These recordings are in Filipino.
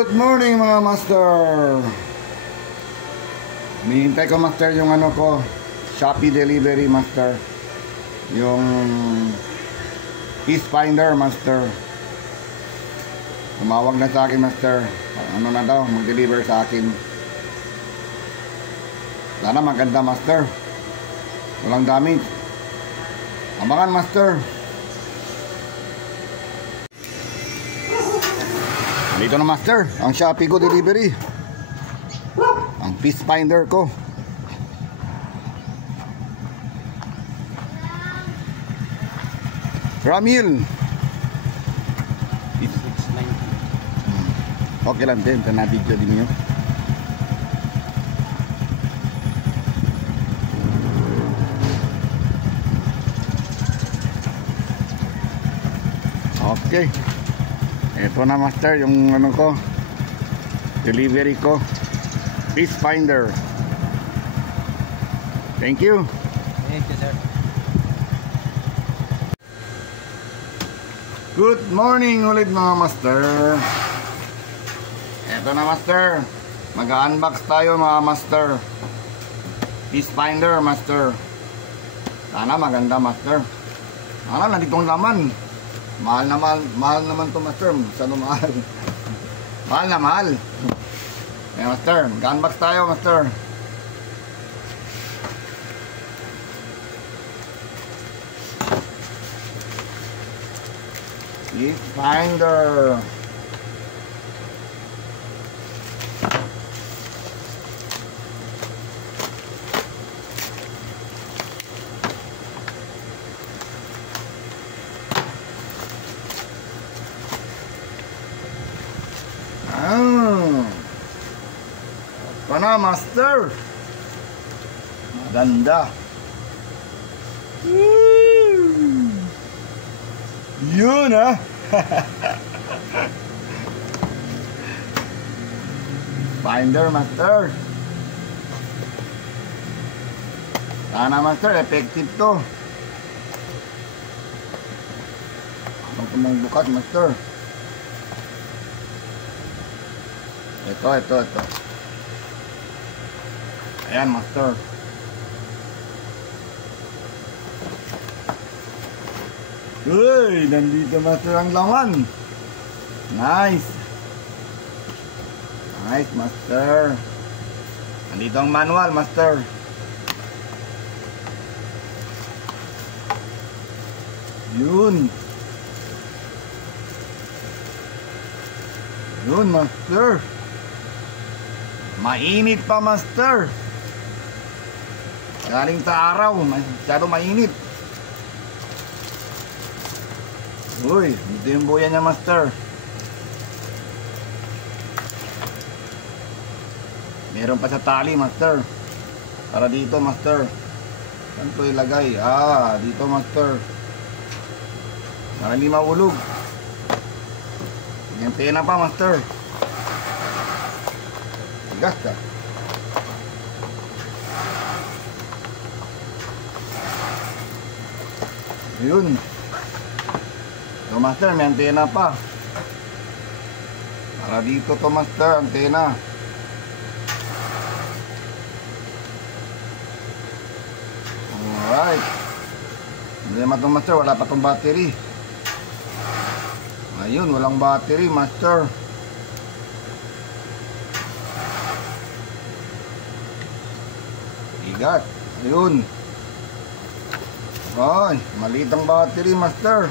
Good morning mga master. Hinihintay ko master yung ano ko, Shopee delivery master. Yung Peace Finder master. Tumawag na sa akin master. Ano na daw, mag-deliver sa akin. Sana maganda master. Walang damage. Abangan master. Dito na master, ang Shopee ko delivery. Ang Peace Finder ko. Ramil. Okay lang din, na video din nyo. Okay. Ito na master, yung ano ko, delivery ko, Peace Finder. Thank you. Thank you, sir. Good morning ulit mga master. Ito na master, mag-unbox tayo mga master. Peace Finder master. Sana maganda master. Sana nanditong laman. Mahal naman to master. Saan mahal? Mahal na mahal. Eh master, mag-unbox tayo master. Peace Finder. Ito na master. Maganda. Yun ah. Finder master. Sana master, effective to. Ang tumong bukat master. Ito. Ayan master. Uy, nandito master ang laman. Nice master. Nandito ang manual master. Yun master. Mainit pa master. Galing sa araw, masyado mainit. Uy, dito yung buya niya master. Meron pa sa tali master. Para dito master. Saan ko ilagay? Dito master. Para hindi maulog. Yung pena pa master. Tigas ka. Yun. So master, may antena pa. Para dito to master, antena. Alright. Hindi naman itong master, wala pa itong battery. Ayun, walang battery master. Igat. Ayun. Ay, maliit ang battery master.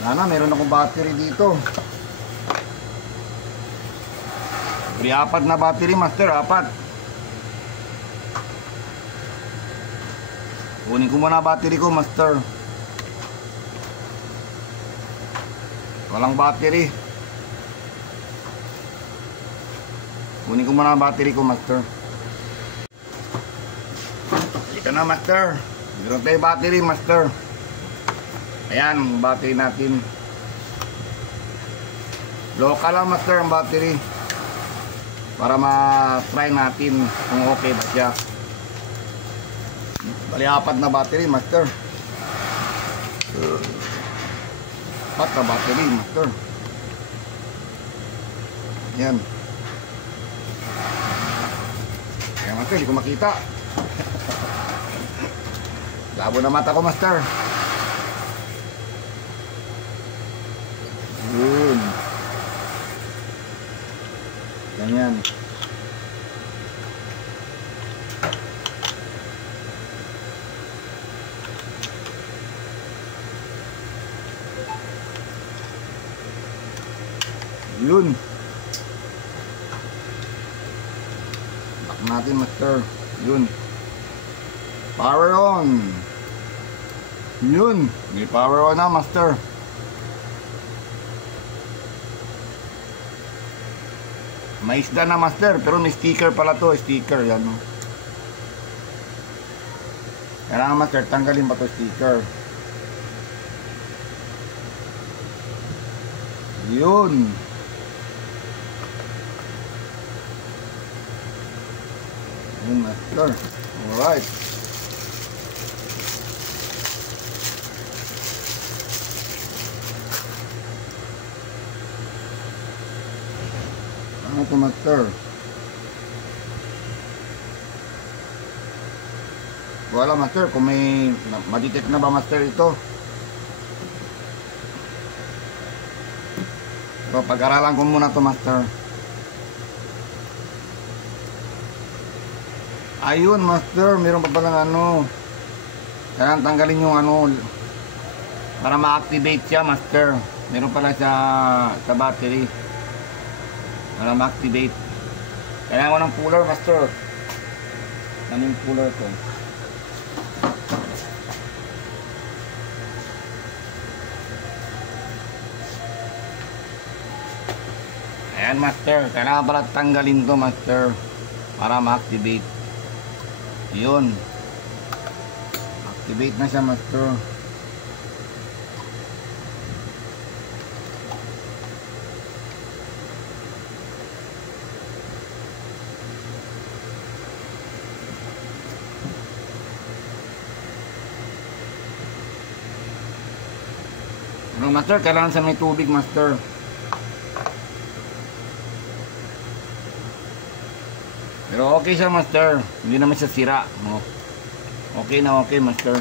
Sana meron akong battery dito. May 4 na battery master, 4. Kunin ko muna battery ko master. Walang battery. Kunin ko muna battery ko master. Ito na master. Meron tayo battery master. Ayan, battery natin. Local lang master ang battery. Para ma-try natin kung okay ba siya. Bali 4 na battery master. 4 na battery master. Yan. Kaya master, hindi ko makita. Labo na mata ko, master. Yun. Ganyan. Yun. Lock natin, master. Yun. Power on. Yun. May power on na, master. May isda na, master. Pero may sticker pala to. Sticker. Yan, no? Kailangan, master, tanggalin ba to sticker? Yun. Yun, master. Alright. Ano ito, master? Wala, master, kung may madetect na ba, master, ito? So, pag-aralan ko muna to, master. Ayun, master, meron pa palang ano. Kailangan tanggalin yung ano para ma-activate siya, master. Meron pala sa battery para ma-activate. Kailangan ko ng puller, master. Ano yung puller ko? Ayan, master. Kailangan pala tanggalin to, master, para ma-activate. Yun. Activate na siya, master. Ano, master? Kailangan sa may tubig, master. Pero okay siya, master. Hindi naman siya sira, no? Okay na, okay, master.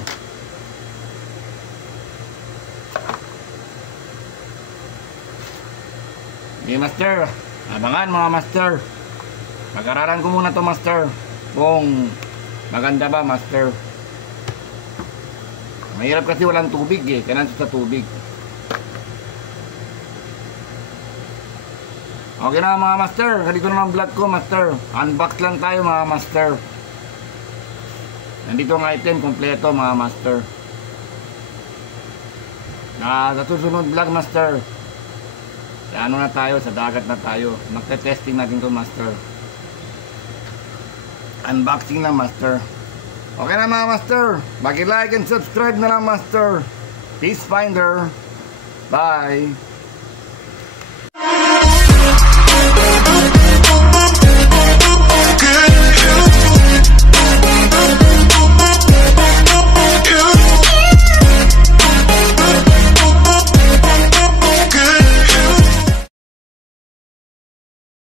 Okay, master. Abangan, mga master. Mag-aralan ko muna to, master, kung maganda ba, master. Mahirap kasi walang tubig, eh. Kailangan sa tubig. Okay na, mga master. Ganito naman vlog ko, master. Unbox lang tayo, mga master. Nandito ang item kompleto, mga master. Sa susunod vlog, master, sa ano na tayo, sa dagat na tayo. Magte-testing natin to, master. Unboxing lang, master. Okay na, mga master. Mag-like and subscribe na lang, master. Peace Finder. Bye.